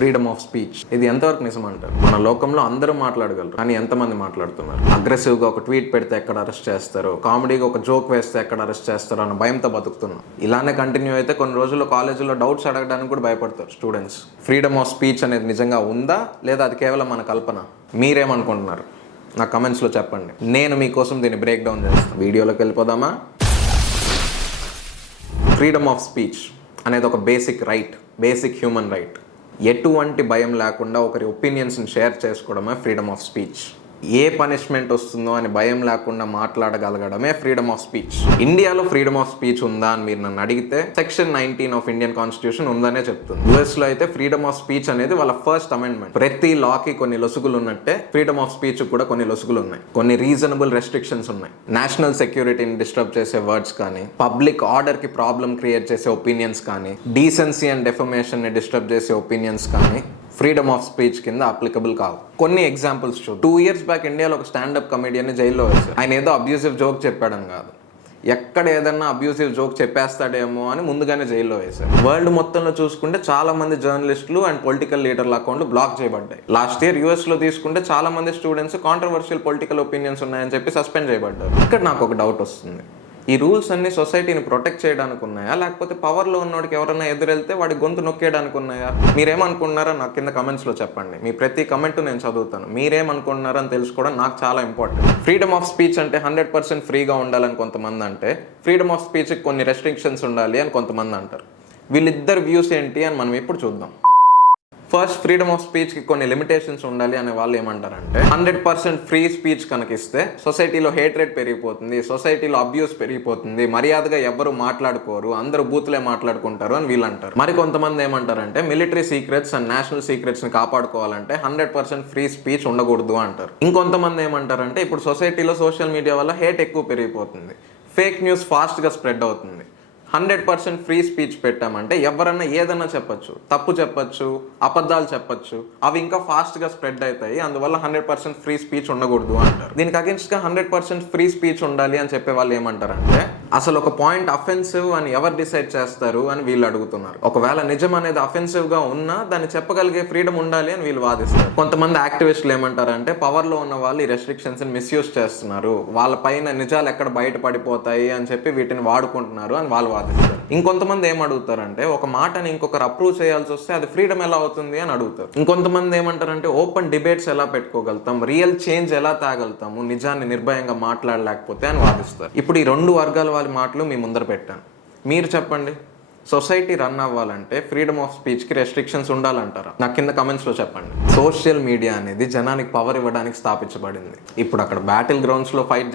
Freedom of speech ఇది ఎంతవరకు నిజం అంటారు? మన లోకంలో అందరూ మాట్లాడగలరు, కానీ ఎంతమంది మాట్లాడుతున్నారు? అగ్రెసివ్గా ఒక ట్వీట్ పెడితే ఎక్కడ అరెస్ట్ చేస్తారు, కామెడీగా ఒక జోక్ వేస్తే ఎక్కడ అరెస్ట్ చేస్తారు అన్న భయంతో బతుకుతున్నాం. ఇలానే కంటిన్యూ అయితే కొన్ని రోజుల్లో కాలేజీలో డౌట్స్ అడగడానికి కూడా భయపడతారు స్టూడెంట్స్. ఫ్రీడమ్ ఆఫ్ స్పీచ్ అనేది నిజంగా ఉందా లేదా అది కేవలం మన కల్పన? మీరేమనుకుంటున్నారు? నా కమెంట్స్లో చెప్పండి. నేను మీకోసం దీన్ని బ్రేక్ డౌన్ చేస్తాను. వీడియోలోకి వెళ్ళిపోదామా? ఫ్రీడమ్ ఆఫ్ స్పీచ్ అనేది ఒక basic right, basic human right. ఎటువంటి భయం లేకుండా ఒకరి ఒపీనియన్స్ని షేర్ చేసుకోవడమే freedom of speech. A punishment వస్తుందో అని భయం లేకుండా మాట్లాడగలగడమే ఫ్రీడమ్ ఆఫ్ స్పీచ్. ఇండియాలో ఫ్రీడమ్ ఆఫ్ స్పీచ్ ఉందా అని మీరు నన్ను అడిగితే సెక్షన్ 19 ఆఫ్ ఇండియన్ కాన్స్టిట్యూషన్ ఉందనే చెప్తుంది. యుఎస్లో అయితే ఫ్రీడమ్ ఆఫ్ స్పీచ్ అనేది వాళ్ళ ఫస్ట్ అమెండ్మెంట్. ప్రతి లాకి కొన్ని లొసుగులు ఉన్నట్టే ఫ్రీడమ్ ఆఫ్ స్పీచ్ కూడా కొన్ని లొసుగులు ఉన్నాయి, కొన్ని రీజనబుల్ రెస్ట్రిక్షన్స్ ఉన్నాయి. నేషనల్ సెక్యూరిటీని డిస్టర్బ్ చేసే వర్డ్స్ కానీ, పబ్లిక్ ఆర్డర్కి ప్రాబ్లం క్రియేట్ చేసే ఒపీనియన్స్ కానీ, డీసెన్సీ అండ్ డెఫమేషన్ని డిస్టర్బ్ చేసే ఒపీనియన్స్ కానీ ఫ్రీడమ్ ఆఫ్ స్పీచ్ కింద అప్లికబుల్ కావు. కొన్ని ఎగ్జాంపుల్స్ చూద్దాం. 2 years బ్యాక్ ఇండియాలో ఒక స్టాండప్ కమెడియన్ని జైల్లో వేశారు. ఆయన ఏదో అబ్యూసివ్ జోక్ చెప్పాడని కాదు, ఎక్కడ ఏదన్నా అబ్యూసివ్ జోక్ చెప్పేస్తాడేమో అని ముందుగానే జైల్లో వేశారు. వరల్డ్ మొత్తంలో చూసుకుంటే చాలా మంది జర్నలిస్టులు అండ్ పొలిటికల్ లీడర్ల అకౌంట్లు బ్లాక్ చేయబడ్డాయి. లాస్ట్ ఇయర్ యూఎస్లో తీసుకుంటే చాలా మంది స్టూడెంట్స్ కాంట్రవర్షియల్ పొలిటికల్ ఒపీనియన్స్ ఉన్నాయని చెప్పి సస్పెండ్ చేయబడ్డారు. ఇక్కడ నాకు ఒక డౌట్ వస్తుంది, ఈ రూల్స్ అన్ని సొసైటీని ప్రొటెక్ట్ చేయడానికి ఉన్నాయా, లేకపోతే పవర్లో ఉన్నోడికి ఎవరైనా ఎదురెళ్తే వాడి గొంతు నొక్కేయడానికి ఉన్నాయా? మీరేమనుకుంటున్నారో నాకు కింద కమెంట్స్లో చెప్పండి. మీ ప్రతి కమెంట్ నేను చదువుతాను. మీరేమనుకుంటున్నారో అని తెలుసుకోవడం నాకు చాలా ఇంపార్టెంట్. ఫ్రీడమ్ ఆఫ్ స్పీచ్ అంటే 100% ఫ్రీగా ఉండాలని కొంతమంది అంటే, ఫ్రీడమ్ ఆఫ్ స్పీచ్కి కొన్ని రెస్ట్రిక్షన్స్ ఉండాలి అని కొంతమంది అంటారు. వీళ్ళిద్దరు వ్యూస్ ఏంటి అని మనం ఇప్పుడు చూద్దాం. ఫస్ట్, ఫ్రీడమ్ ఆఫ్ స్పీచ్కి కొన్ని లిమిటేషన్స్ ఉండాలి అనే వాళ్ళు ఏమంటారంటే, 100% ఫ్రీ స్పీచ్ కనుక ఇస్తే సొసైటీలో హేట్రేట్ పెరిగిపోతుంది, సొసైటీలో అబ్యూస్ పెరిగిపోతుంది, మర్యాదగా ఎవ్వరు మాట్లాడుకోరు, అందరూ బూతులే మాట్లాడుకుంటారు అని వీళ్ళు అంటారు. మరి కొంతమంది ఏమంటారంటే, మిలిటరీ సీక్రెట్స్ అండ్ నేషనల్ సీక్రెట్స్ని కాపాడుకోవాలంటే 100% ఫ్రీ స్పీచ్ ఉండకూడదు అంటారు. ఇంకొంతమంది ఏమంటారంటే, ఇప్పుడు సొసైటీలో సోషల్ మీడియా వల్ల హేట్ ఎక్కువ పెరిగిపోతుంది, ఫేక్ న్యూస్ ఫాస్ట్గా స్ప్రెడ్ అవుతుంది. 100% ఫ్రీ స్పీచ్ పెట్టామంటే ఎవరన్నా ఏదన్నా చెప్పచ్చు, తప్పు చెప్పచ్చు, అబద్ధాలు చెప్పచ్చు, అవి ఇంకా ఫాస్ట్గా స్ప్రెడ్ అవుతాయి, అందువల్ల 100% ఫ్రీ స్పీచ్ ఉండకూడదు అంటారు. దీనికి అగేన్స్ట్గా 100% ఫ్రీ స్పీచ్ ఉండాలి అని చెప్పే వాళ్ళు ఏమంటారంటే, అసలు ఒక పాయింట్ అఫెన్సివ్ అని ఎవరు డిసైడ్ చేస్తారు అని వీళ్ళు అడుగుతున్నారు. ఒకవేళ నిజం అనేది అఫెన్సివ్గా ఉన్నా దాన్ని చెప్పగలిగే ఫ్రీడమ్ ఉండాలి అని వీళ్ళు వాదిస్తారు. కొంతమంది యాక్టివిస్టులు ఏమంటారంటే, పవర్లో ఉన్న వాళ్ళు ఈ రెస్ట్రిక్షన్స్ని మిస్యూజ్ చేస్తున్నారు, వాళ్ళ పైన నిజాలు ఎక్కడ బయటపడిపోతాయి అని చెప్పి వీటిని వాడుకుంటున్నారు అని వాళ్ళు వాదిస్తారు. ఇంకొంతమంది ఏం అడుగుతారంటే, ఒక మాటని ఇంకొకరు అప్రూవ్ చేయాల్సి వస్తే అది ఫ్రీడమ్ ఎలా అవుతుంది అని అడుగుతారు. ఇంకొంతమంది ఏమంటారంటే, ఓపెన్ డిబేట్స్ ఎలా పెట్టుకోగలుగుతాం, రియల్ చేంజ్ ఎలా తేగలుగుతాము నిజాన్ని నిర్భయంగా మాట్లాడలేకపోతే అని వాదిస్తారు. ఇప్పుడు ఈ రెండు వర్గాల వాళ్ళ మాటలు మీ ముందర పెట్టాను. మీరు చెప్పండి, సొసైటీ రన్ అవ్వాలంటే ఫ్రీడమ్ ఆఫ్ స్పీచ్కి రెస్ట్రిక్షన్స్ ఉండాలంటారా? నాకు కింద కమెంట్స్లో చెప్పండి. సోషల్ మీడియా అనేది జనానికి పవర్ ఇవ్వడానికి స్థాపించబడింది. ఇప్పుడు అక్కడ బ్యాటిల్ గ్రౌండ్స్లో ఫైట్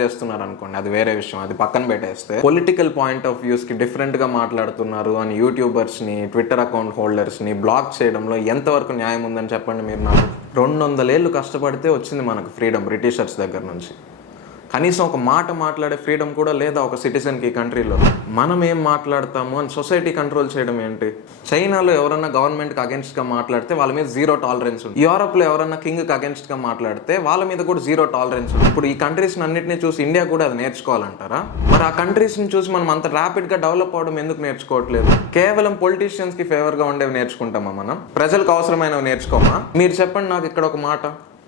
చేస్తున్నారు అనుకోండి, అది వేరే విషయం, అది పక్కన పెట్టేస్తే పొలిటికల్ పాయింట్ ఆఫ్ వ్యూస్కి డిఫరెంట్గా మాట్లాడుతున్నారు అని యూట్యూబర్స్ని, ట్విట్టర్ అకౌంట్ హోల్డర్స్ని బ్లాక్ చేయడంలో ఎంతవరకు న్యాయం ఉందని చెప్పండి మీరు నాకు. 200 ఏళ్ళు కష్టపడితే వచ్చింది మనకు ఫ్రీడమ్ బ్రిటిషర్స్ దగ్గర నుంచి. కనీసం ఒక మాట మాట్లాడే ఫ్రీడమ్ కూడా లేదా ఒక సిటిజన్కి ఈ కంట్రీలో? మనం ఏం మాట్లాడతాము అని సొసైటీ కంట్రోల్ చేయడం ఏంటి? చైనాలో ఎవరన్నా గవర్నమెంట్కి అగెన్స్ట్గా మాట్లాడితే వాళ్ళ మీద 0 టాలరెన్స్ ఉంది. యూరోప్లో ఎవరన్నా కింగ్కి అగెన్స్ట్గా మాట్లాడితే వాళ్ళ మీద కూడా 0 టాలరెన్స్ ఉంది. ఇప్పుడు ఈ కంట్రీస్ని అన్నింటినీ చూసి ఇండియా కూడా అది నేర్చుకోవాలంటారా? మరి ఆ కంట్రీస్ని చూసి మనం అంత ర్యాపిడ్గా డెవలప్ అవడం ఎందుకు నేర్చుకోవట్లేదు? కేవలం పొలిటీషియన్స్కి ఫేవర్గా ఉండేవి నేర్చుకుంటామా మనం? ప్రజలకు అవసరమైనవి నేర్చుకోమా? మీరు చెప్పండి నాకు ఇక్కడ ఒక మాట.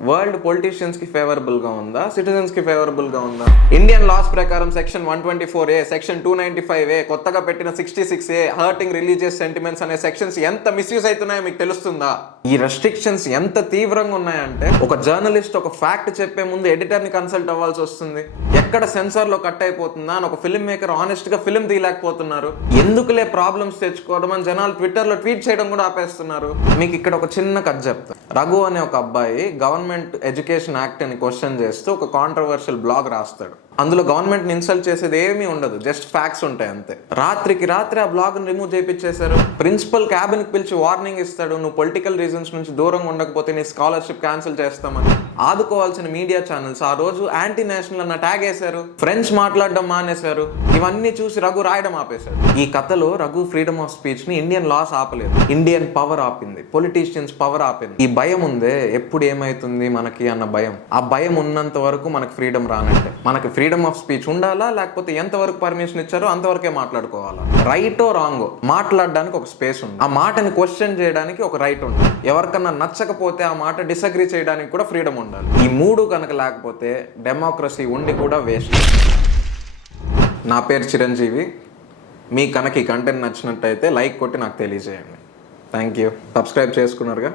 వరల్డ్ పొలిటీషియన్స్కి ఫేవరబుల్గా ఉందా, సిటిజన్స్కి ఫేవరబుల్గా ఉందా? ఇండియన్ లాస్ ప్రకారం సెక్షన్ 124A, సెక్షన్ 295A, కొత్తగా పెట్టిన 66A, హర్టింగ్ రిలీజియస్ సెంటిమెంట్స్ అనే సెక్షన్స్ ఎంత మిస్యూజ్ అవుతున్నాయో మీకు తెలుస్తుందా? ఈ రెస్ట్రిక్షన్స్ ఎంత తీవ్రంగా ఉన్నాయంటే, ఒక జర్నలిస్ట్ ఒక ఫ్యాక్ట్ చెప్పే ముందు ఎడిటర్ని కన్సల్ట్ అవ్వాల్సి వస్తుంది. ఎక్కడ సెన్సార్లో కట్ అయిపోతుందా అని ఒక ఫిల్మ్ మేకర్ ఆనెస్ట్గా ఫిల్మ్ తీయలేకపోతున్నారు. ఎందుకులే ప్రాబ్లమ్స్ తెచ్చుకోవడం అని జనాలు ట్విట్టర్లో ట్వీట్ చేయడం కూడా ఆపేస్తున్నారు. మీకు ఇక్కడ ఒక చిన్న కథ చెప్తా. రఘు అనే ఒక అబ్బాయి గవర్నమెంట్ ఎడ్యుకేషన్ యాక్ట్ అని క్వశ్చన్ చేస్తూ ఒక కాంట్రవర్షియల్ బ్లాగ్ రాస్తాడు. అందులో గవర్నమెంట్ని ఇన్సల్ట్ చేసేది ఏమీ ఉండదు, జస్ట్ ఫ్యాక్ట్స్ ఉంటాయి అంతే. రాత్రికి రాత్రి ఆ బ్లాగ్ని రిమూవ్ చేయించేశారు. ప్రిన్సిపల్ క్యాబిన్కి పిలిచి వార్నింగ్ ఇస్తాడు, నువ్వు పొలిటికల్ రీజన్స్ నుంచి దూరంగా ఉండకపోతే నీ స్కాలర్షిప్ క్యాన్సిల్ చేస్తామని. ఆదుకోవాల్సిన మీడియా ఛానల్స్ ఆ రోజు యాంటీ నేషనల్ అన్న ట్యాగ్ వేశారు, ఫ్రెంచ్ మాట్లాడడం మానేశారు. ఇవన్నీ చూసి రఘు రాయడం ఆపేశాడు. ఈ కథలో రఘు ఫ్రీడమ్ ఆఫ్ స్పీచ్ ని ఇండియన్ లాస్ ఆపలేదు, ఇండియన్ పవర్ ఆపింది, పొలిటీషియన్స్ పవర్ ఆపింది. ఈ భయం ఉందే, ఎప్పుడు ఏమైతుంది మనకి అన్న భయం, ఆ భయం ఉన్నంత వరకు మనకు ఫ్రీడమ్ రానంటే. మనకి ఫ్రీడమ్ ఫ్రీడమ్ ఆఫ్ స్పీచ్ ఉండాలా, లేకపోతే ఎంతవరకు పర్మిషన్ ఇచ్చారో అంతవరకే మాట్లాడుకోవాలా? రైటో రాంగో మాట్లాడడానికి ఒక స్పేస్ ఉంది, ఆ మాటని క్వశ్చన్ చేయడానికి ఒక రైట్ ఉంది, ఎవరికన్నా నచ్చకపోతే ఆ మాట డిసగ్రీ చేయడానికి కూడా ఫ్రీడమ్ ఉండాలి. ఈ మూడు కనుక లేకపోతే డెమోక్రసీ ఉండి కూడా వేస్ట్. నా పేరు చిరంజీవి. మీకు కనుక ఈ కంటెంట్ నచ్చినట్టయితే లైక్ కొట్టి నాకు తెలియజేయండి. Thank you. సబ్స్క్రైబ్ చేసుకున్నారుగా.